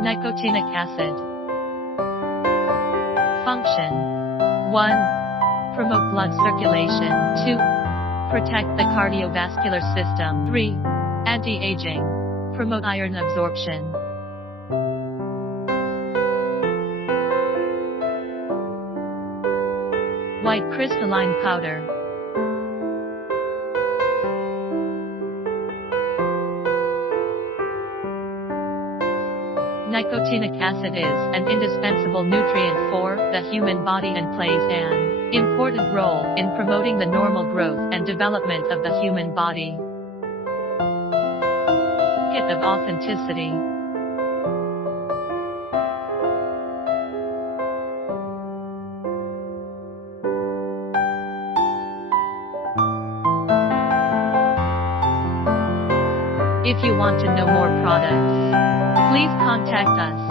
Nicotinic acid. Function: 1. Promote blood circulation. 2. Protect the cardiovascular system. 3. Anti-aging. Promote iron absorption. White crystalline powder. Nicotinic acid is an indispensable nutrient for the human body and plays an important role in promoting the normal growth and development of the human body. Hit of authenticity. If you want to know more products, please contact us.